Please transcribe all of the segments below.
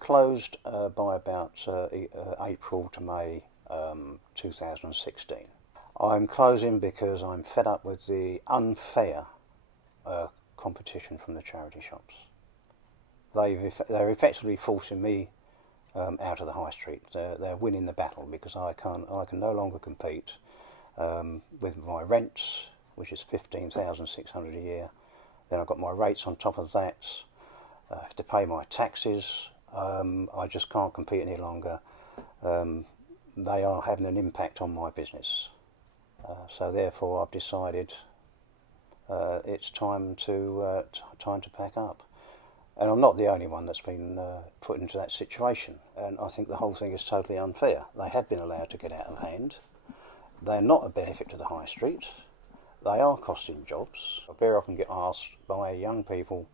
closed by about April to May 2016. I'm closing because I'm fed up with the unfair competition from the charity shops. They're effectively forcing me out of the high street. They're winning the battle because I can no longer compete with my rents, which is 15,600 a year. Then I've got my rates on top of that. I have to pay my taxes. I just can't compete any longer. They are having an impact on my business. So therefore I've decided it's time to pack up. And I'm not the only one that's been put into that situation. And I think the whole thing is totally unfair. They have been allowed to get out of hand. They're not a benefit to the high street. They are costing jobs. I very often get asked by young people,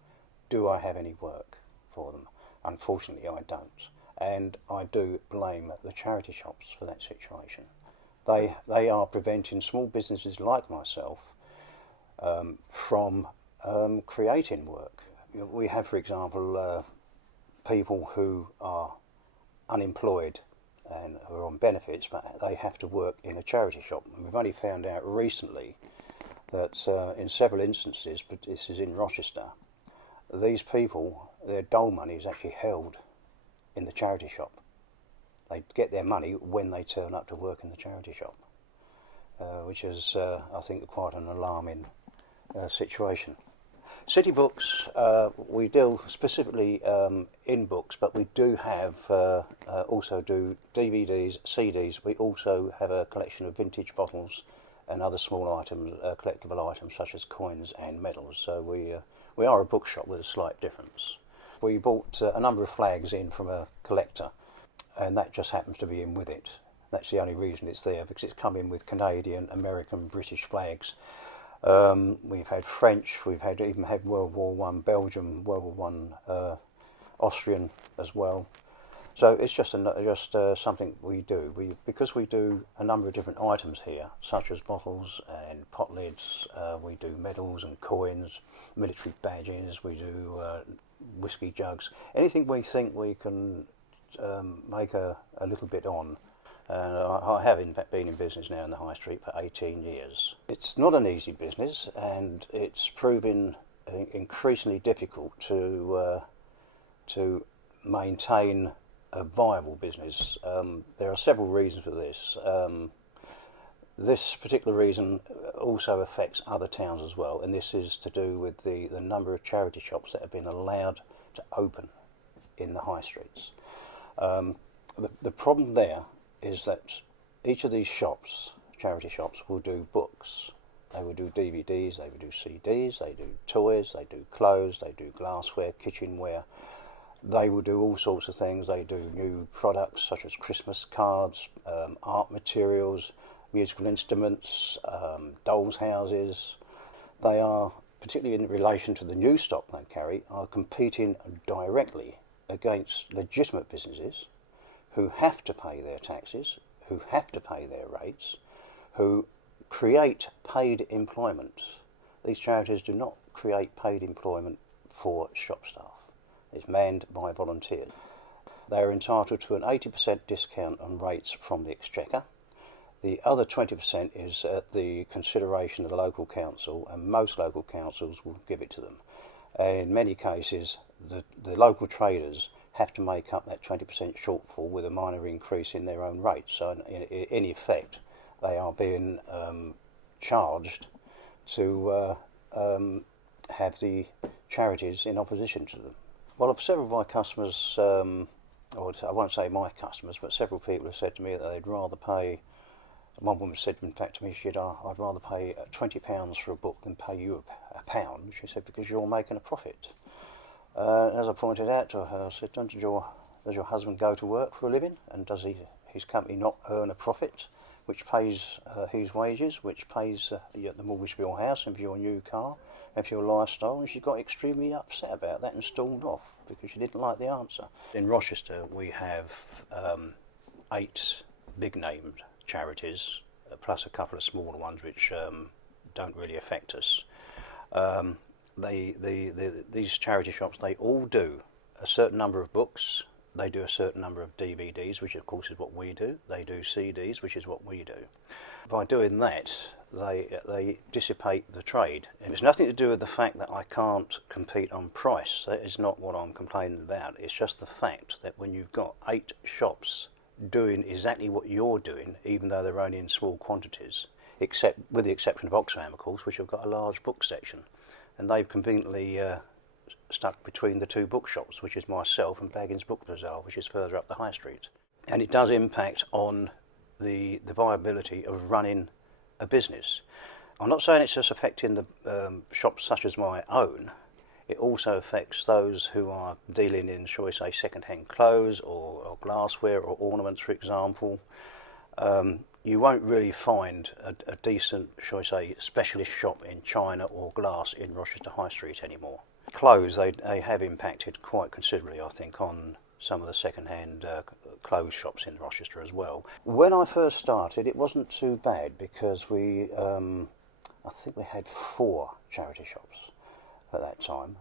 do I have any work for them? Unfortunately, I don't. And I do blame the charity shops for that situation. They are preventing small businesses like myself from creating work. We have, for example, people who are unemployed and who are on benefits, but they have to work in a charity shop. And we've only found out recently that in several instances, but this is in Rochester, these people, their dole money is actually held in the charity shop. They get their money when they turn up to work in the charity shop, which is, I think, quite an alarming situation. City Books, we deal specifically in books, but we do have also do DVDs, CDs. We also have a collection of vintage bottles and other small items, collectible items such as coins and medals. So we are a bookshop with a slight difference. We bought a number of flags in from a collector, and that just happens to be in with it. That's the only reason it's there, because it's come in with Canadian, American, British flags. We've had French, we've even had World War One, Belgium, World War One, Austrian as well. So it's just something we do. Because we do a number of different items here, such as bottles and pot lids. We do medals and coins, military badges. We do whiskey jugs. Anything we think we can make a little bit on. I have in fact been in business now in the high street for 18 years. It's not an easy business, and it's proving increasingly difficult to maintain a viable business. There are several reasons for this. This particular reason also affects other towns as well, and this is to do with the number of charity shops that have been allowed to open in the high streets. The problem there is that each of these shops, charity shops, will do books. They will do DVDs, they will do CDs, they do toys, they do clothes, they do glassware, kitchenware. They will do all sorts of things. They do new products such as Christmas cards, art materials, musical instruments, dolls' houses. They are, particularly in relation to the new stock they carry, are competing directly against legitimate businesses who have to pay their taxes, who have to pay their rates, who create paid employment. These charities do not create paid employment for shop staff. It's manned by volunteers. They are entitled to an 80% discount on rates from the Exchequer. The other 20% is at the consideration of the local council, and most local councils will give it to them. And in many cases, the local traders have to make up that 20% shortfall with a minor increase in their own rates. So in effect, they are being charged to have the charities in opposition to them. Well, of several of my customers, or I won't say my customers, but several people have said to me that they'd rather pay. One woman said, in fact, to me, she said, I'd rather pay £20 for a book than pay you a pound. She said, because you're making a profit. As I pointed out to her, I said, does your husband go to work for a living? And does his company not earn a profit, which pays his wages, which pays the mortgage for your house and for your new car and for your lifestyle? And she got extremely upset about that and stormed off because she didn't like the answer. In Rochester, we have 8 big-named charities, plus a couple of smaller ones which don't really affect us. These charity shops, they all do a certain number of books, they do a certain number of DVDs, which of course is what we do. They do CDs, which is what we do. By doing that, they dissipate the trade. And it's nothing to do with the fact that I can't compete on price. That is not what I'm complaining about. It's just the fact that when you've got 8 shops doing exactly what you're doing, even though they're only in small quantities, except with the exception of Oxfam, of course, which have got a large book section, and they've conveniently stuck between the 2 bookshops, which is myself and Baggins Book Bazaar, which is further up the high street. And it does impact on the viability of running a business. I'm not saying it's just affecting the shops such as my own. It also affects those who are dealing in, shall we say, second-hand clothes or glassware or ornaments, for example. You won't really find a decent, shall we say, specialist shop in China or glass in Rochester High Street anymore. Clothes, they have impacted quite considerably, I think, on some of the second-hand clothes shops in Rochester as well. When I first started, it wasn't too bad because I think we had 4 charity shops at that time.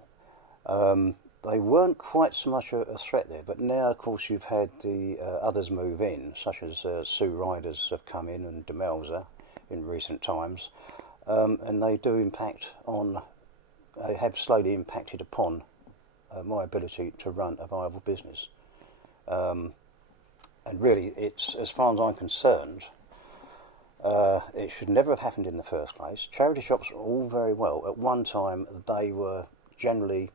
They weren't quite so much a threat there, but now, of course, you've had the others move in, such as Sue Riders have come in and Demelza in recent times, and they do impact on. They have slowly impacted upon my ability to run a viable business. And really, it's, as far as I'm concerned, it should never have happened in the first place. Charity shops are all very well. At one time, they were generally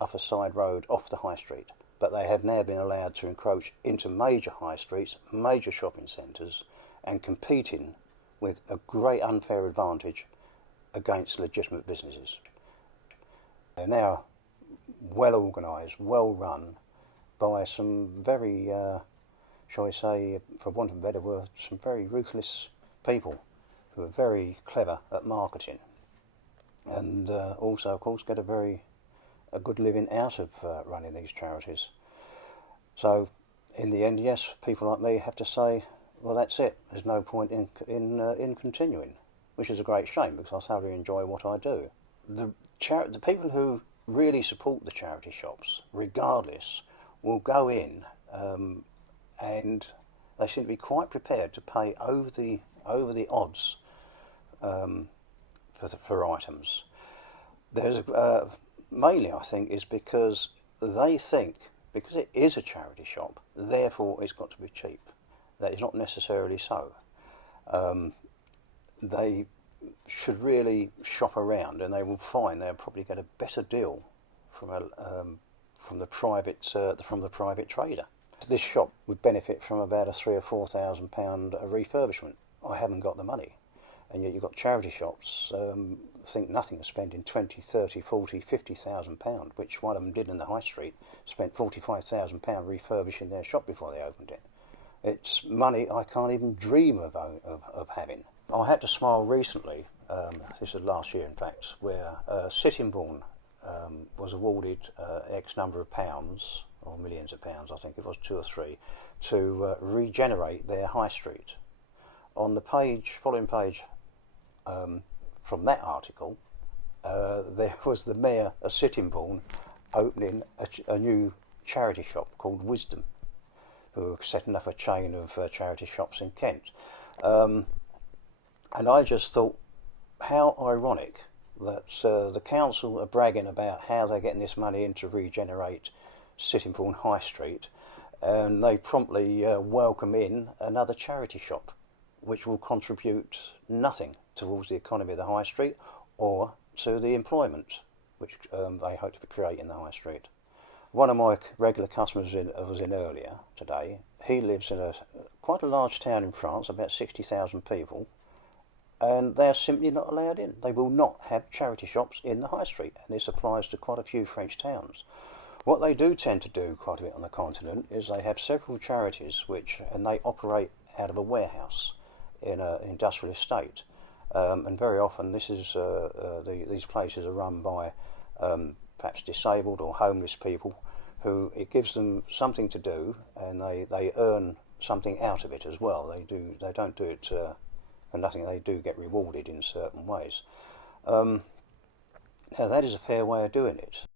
up a side road off the high street, but they have now been allowed to encroach into major high streets, major shopping centres, and competing with a great unfair advantage against legitimate businesses. They're now well organised, well run by some very, shall we say, for want of a better word, some very ruthless people who are very clever at marketing, and also, of course, get a good living out of running these charities. So, in the end, yes, people like me have to say, well, that's it. There's no point in continuing, which is a great shame because I thoroughly enjoy what I do. The people who really support the charity shops, regardless, will go in and they seem to be quite prepared to pay over the odds for items. There's mainly, I think, is because they think because it is a charity shop, therefore it's got to be cheap. That is not necessarily so. They should really shop around, and they will find they'll probably get a better deal from the private trader. This shop would benefit from about a £3,000 or £4,000 refurbishment. I haven't got the money, and yet you've got charity shops think nothing of spending 20, 30, 40, 50,000 pounds, which one of them did in the high street, spent 45,000 pounds refurbishing their shop before they opened it. It's money I can't even dream of having. I had to smile recently, this was last year in fact, where Sittingbourne was awarded X number of pounds, or millions of pounds, I think it was 2 or 3, to regenerate their high street. On the following page from that article, there was the Mayor of Sittingbourne opening a new charity shop called Wisdom, who were setting up a chain of charity shops in Kent. And I just thought, how ironic that the council are bragging about how they're getting this money in to regenerate Sittingbourne High Street, and they promptly welcome in another charity shop, which will contribute nothing towards the economy of the High Street or to the employment which they hope to create in the High Street. One of my regular customers was in earlier today. He lives in quite a large town in France, about 60,000 people, and they are simply not allowed in. They will not have charity shops in the High Street, and this applies to quite a few French towns. What they do tend to do quite a bit on the continent is they have several charities and they operate out of a warehouse in an industrial estate, and very often these places are run by perhaps disabled or homeless people who it gives them something to do, and they earn something out of it as well. They don't do it for nothing. They do get rewarded in certain ways. Now that is a fair way of doing it.